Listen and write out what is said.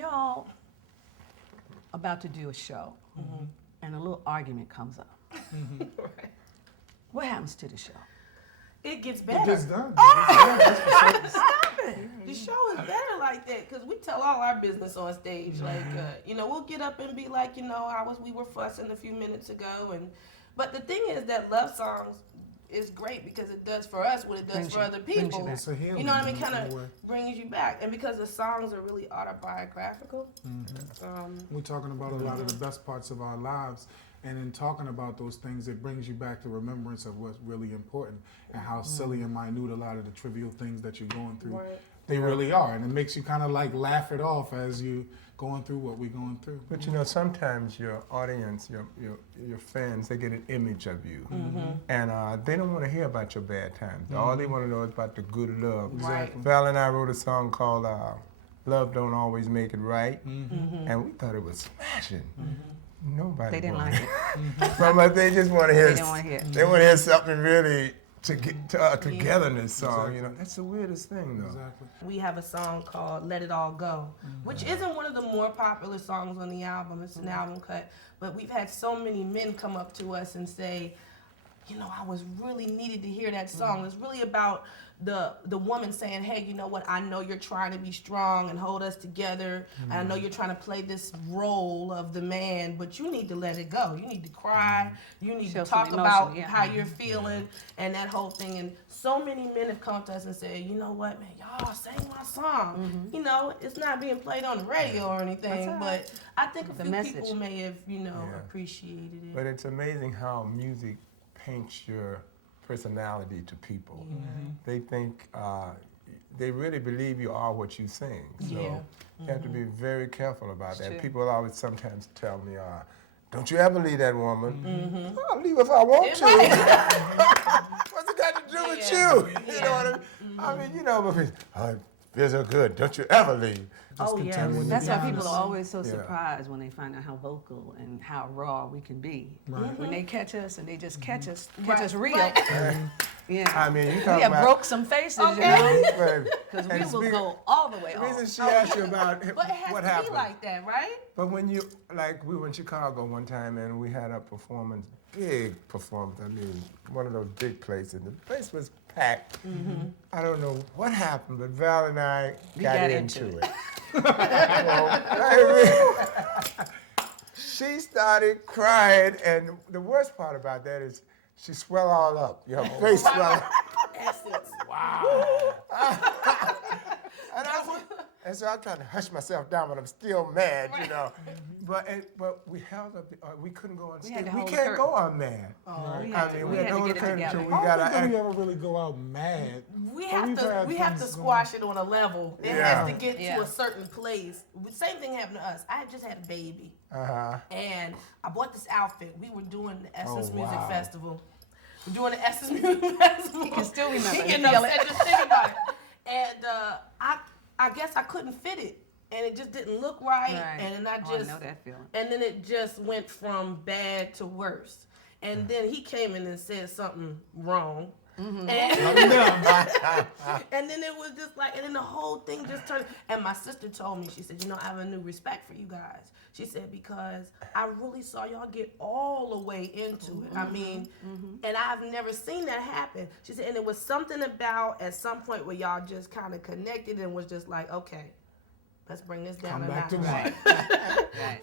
y'all about to do a show and a little argument comes up, Right. what happens to the show? It gets better. It gets done. Stop it. The show is better like that because we tell all our business on stage. Like, we'll get up and be like, we were fussing a few minutes ago, but the thing is that love songs is great because it does for us what it does for other people. It's a healing. You know what I mean? Kind of brings you back, and because the songs are really autobiographical. We're talking about a lot of the best parts of our lives. And in talking about those things, it brings you back to remembrance of what's really important and how silly and minute a lot of the trivial things that you're going through, they really are. And it makes you kind of like laugh it off as you going through what we're going through. But sometimes your audience, your fans, they get an image of you. And they don't want to hear about your bad times. All they want to know is about the good love. Exactly. Val and I wrote a song called Love Don't Always Make It Right. And we thought it was smashing. Nobody. They didn't like it. But they just want to hear. They didn't want to hear. They want to hear something really to get to togetherness song. Exactly. That's the weirdest thing, though. Exactly. We have a song called Let It All Go, which isn't one of the more popular songs on the album. It's an album cut. But we've had so many men come up to us and say, I was really needed to hear that song. It's really about the woman saying, hey, you know what, I know you're trying to be strong and hold us together. And I know you're trying to play this role of the man, but you need to let it go. You need to cry. You need to talk about how you're feeling and that whole thing. And so many men have come to us and said, you know what, man, y'all sang my song. It's not being played on the radio or anything, but I think a few people may have, appreciated it. But it's amazing how music paints your personality to people. They think, they really believe you are what you sing. So you have to be very careful about that. True. People always sometimes tell me, don't you ever leave that woman. I'll leave if I want to. What's it got to do with you? You know what I mean? But feels so good. Don't you ever leave. That's why people are always so surprised when they find out how vocal and how raw we can be. When they catch us and they just catch us real. Yeah. I mean, you talk we have about broke some faces, because And we will go all the way the off. reason she asked you about But it has what to happened. be like that, right? But when we were in Chicago one time and we had a performance, big performance. I mean, one of those big places. The place was packed. I don't know what happened, but Val and I got into it. She started crying, and the worst part about that is she swelled all up. Your face swelled up. Essence. Wow. And so I'm trying to hush myself down, but I'm still mad, But we held up. We couldn't go on stage. We can't go on mad. We had to get it together. I don't think we ever really go out mad. We have to squash it on a level. It has to get to a certain place. Same thing happened to us. I had just had a baby, and I bought this outfit. We were doing the Essence Music Festival. We're doing the Essence Music Festival. He can still remember. He can upset just thinking about it. And I guess I couldn't fit it, and it just didn't look right. And then I know that feeling. And then it just went from bad to worse. And then he came in and said something wrong. And then it was just like, and then the whole thing just turned. And my sister told me, she said, I have a new respect for you guys. She said, because I really saw y'all get all the way into it. I mean, and I've never seen that happen. She said, and it was something about at some point where y'all just kind of connected and was just like, okay, let's bring this down a notch. Come back to one. Right.